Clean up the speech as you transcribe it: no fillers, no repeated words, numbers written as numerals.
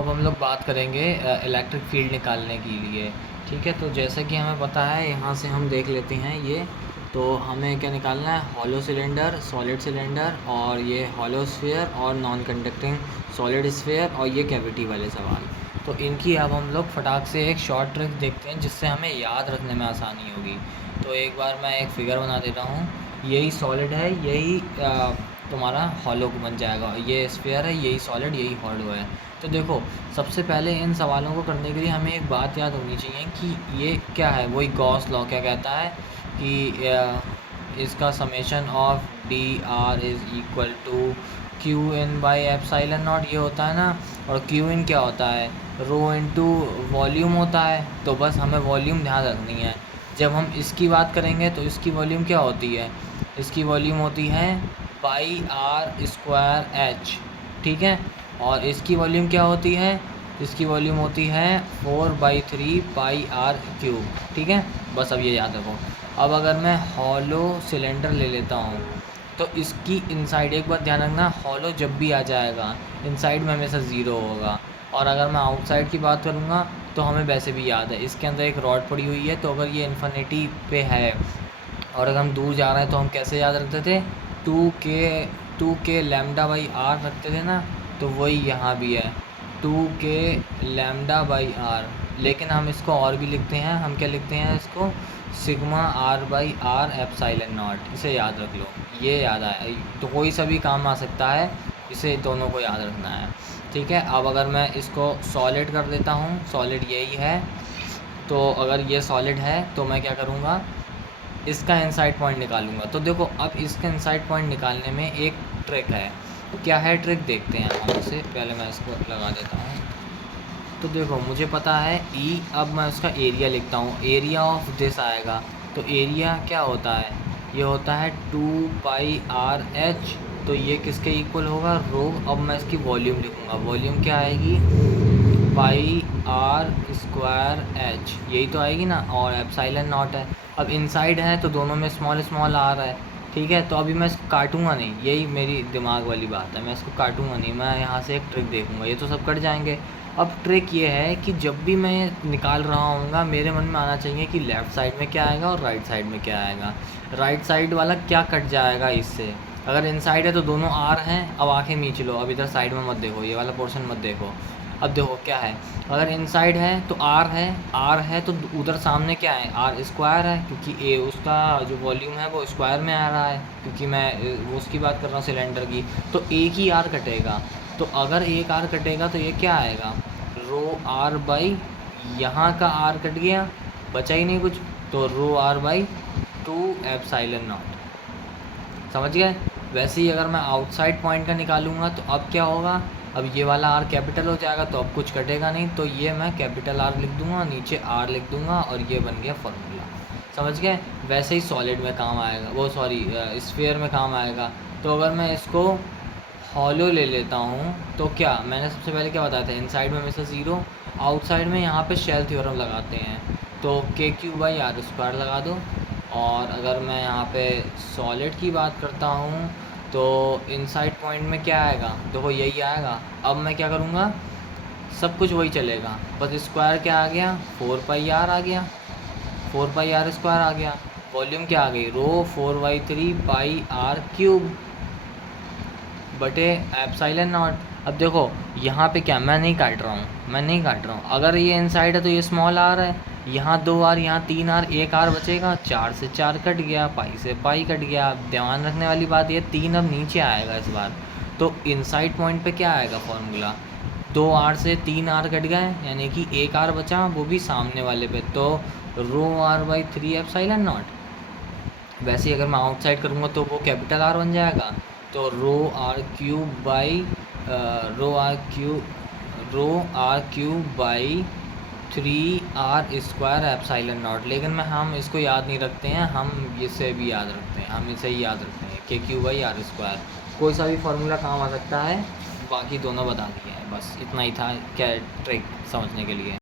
अब हम लोग बात करेंगे इलेक्ट्रिक फील्ड निकालने के लिए। ठीक है, तो जैसा कि हमें पता है, यहाँ से हम देख लेते हैं ये। तो हमें क्या निकालना है, हॉलो सिलेंडर, सॉलिड सिलेंडर, और ये हॉलो स्फीयर और नॉन कंडक्टिंग सॉलिड स्फीयर, और ये कैविटी वाले सवाल। तो इनकी अब हम लोग फटाक से एक शॉर्ट ट्रिक देखते हैं जिससे हमें याद रखने में आसानी होगी। तो एक बार मैं एक फ़िगर बना देता हूँ। यही सॉलिड है, यही तुम्हारा हॉलो बन जाएगा। ये स्फीयर है, यही सॉलिड, यही हॉलो है। तो देखो, सबसे पहले इन सवालों को करने के लिए हमें एक बात याद होनी चाहिए कि ये क्या है। वही गॉस लॉ क्या कहता है कि इसका summation of D R is equal to Q in by epsilon naught, ये होता है ना। और क्यू इन क्या होता है, रो इनटू वॉल्यूम होता है। तो बस हमें वॉल्यूम ध्यान रखनी है। जब हम इसकी बात करेंगे तो इसकी वॉल्यूम क्या होती है, इसकी वॉल्यूम होती है पाई आर स्क्वायर एच। ठीक है, और इसकी वॉल्यूम क्या होती है, इसकी वॉल्यूम होती है 4/3 पाई आर क्यूब। ठीक है, बस अब ये याद रखो। अब अगर मैं हॉलो सिलेंडर ले लेता हूँ तो इसकी इनसाइड, एक बात ध्यान रखना, हॉलो जब भी आ जाएगा इनसाइड में हमेशा ज़ीरो होगा। और अगर मैं आउटसाइड की बात करूँगा तो हमें वैसे भी याद है, इसके अंदर एक रॉड पड़ी हुई है। तो अगर ये इन्फिनिटी पे है और अगर हम दूर जा रहे हैं तो हम कैसे याद रखते थे, टू के लैम्डा बाई आर रखते थे ना। तो वही यहाँ भी है, 2 के लैम्डा बाई आर। लेकिन हम इसको और भी लिखते हैं, हम क्या लिखते हैं इसको, sigma R by R epsilon naught. इसे याद रख लो, ये याद आया तो कोई सा भी काम आ सकता है, इसे दोनों को याद रखना है। ठीक है, अब अगर मैं इसको सॉलिड कर देता हूँ, सॉलिड यही है। तो अगर ये सॉलिड है तो मैं क्या करूँगा, इसका इनसाइड पॉइंट निकालूंगा। तो देखो, अब इसका इनसाइड पॉइंट निकालने में एक ट्रिक है। क्या है ट्रिक, देखते हैं हम। इससे पहले मैं इसको लगा देता हूँ। तो देखो, मुझे पता है ई, अब मैं उसका एरिया लिखता हूँ। एरिया ऑफ दिस आएगा। तो एरिया क्या होता है, ये होता है 2πr/h। तो ये किसके इक्वल होगा, रो। अब मैं इसकी वॉल्यूम लिखूँगा, वॉल्यूम क्या आएगी, पाई आर स्क्वायर एच, यही तो आएगी ना। और एप्साइलन नॉट है। अब इनसाइड है तो दोनों में स्मॉल स्मॉल आ रहा है। ठीक है, तो अभी मैं इसको काटूंगा नहीं, यही मेरी दिमाग वाली बात है। मैं इसको काटूंगा नहीं, मैं यहाँ से एक ट्रिक देखूंगा, ये तो सब कट जाएंगे। अब ट्रिक ये है कि जब भी मैं निकाल रहा हूँगा, मेरे मन में आना चाहिए कि लेफ़्ट साइड में क्या आएगा और राइट साइड में क्या आएगा। राइट साइड वाला क्या कट जाएगा इससे, अगर इनसाइड है तो दोनों आर हैं। अब आंखें मींच लो, अब इधर साइड में मत देखो, ये वाला पोर्शन मत देखो। अब देखो क्या है, अगर इनसाइड है तो आर है, आर है तो उधर सामने क्या है, आर स्क्वायर है, क्योंकि ए उसका जो वॉल्यूम है वो स्क्वायर में आ रहा है, क्योंकि मैं वो उसकी बात कर रहा हूँ सिलेंडर की। तो एक ही आर कटेगा। तो अगर एक आर कटेगा तो ये क्या आएगा, रो आर बाई, यहाँ का आर कट गया, बचा ही नहीं कुछ, तो rho R by 2 epsilon not. समझ गए। वैसे ही अगर मैं आउटसाइड पॉइंट का निकालूंगा तो अब क्या होगा, अब ये वाला आर कैपिटल हो जाएगा तो अब कुछ कटेगा नहीं। तो ये मैं कैपिटल आर लिख दूंगा, नीचे आर लिख दूंगा, और ये बन गया फार्मूला। समझ गए। वैसे ही सॉलिड में काम आएगा, वो सॉरी स्फीयर में काम आएगा। तो अगर मैं इसको हॉलो ले लेता हूँ तो क्या, मैंने सबसे पहले क्या बताया था, इनसाइड में हमेशा ज़ीरो, आउटसाइड में यहाँ पे शेल थ्योरम लगाते हैं। तो k³/r² लगा दो। और अगर मैं यहाँ पे सॉलिड की बात करता हूँ तो इनसाइड पॉइंट में क्या आएगा, देखो यही आएगा। अब मैं क्या करूँगा, सब कुछ वही चलेगा, बस स्क्वायर क्या आ गया, 4πr आ गया, 4πr² आ गया। वॉल्यूम क्या आ गई, रो 4/3 पाई आर क्यूब बटे एप्साइलन नॉट। अब देखो यहाँ पे क्या, मैं नहीं काट रहा हूँ, मैं नहीं काट रहा हूँ। अगर ये इनसाइड है तो ये स्मॉल आर है, यहाँ 2 आर, यहाँ 3 आर, एक आर बचेगा, 4 से 4 कट गया, पाई से पाई कट गया। अब ध्यान रखने वाली बात ये 3 अब नीचे आएगा इस बार। तो इनसाइड पॉइंट पे क्या आएगा फॉर्मूला, 2 आर से 3 आर कट गए, यानी कि एक आर बचा, वो भी सामने वाले पे। तो rho R by 3 epsilon not. वैसे ही अगर मैं आउटसाइड करूँगा तो वो कैपिटल आर बन जाएगा। तो rho R cube by rho R cube by 3r² epsilon naught. लेकिन हम इसको याद नहीं रखते हैं, हम इसे भी याद रखते हैं, हम इसे ही याद रखते हैं, k³/r²। कोई सा भी फार्मूला काम आ सकता है, बाकी दोनों बता दिए हैं, बस इतना ही था क्या ट्रिक समझने के लिए।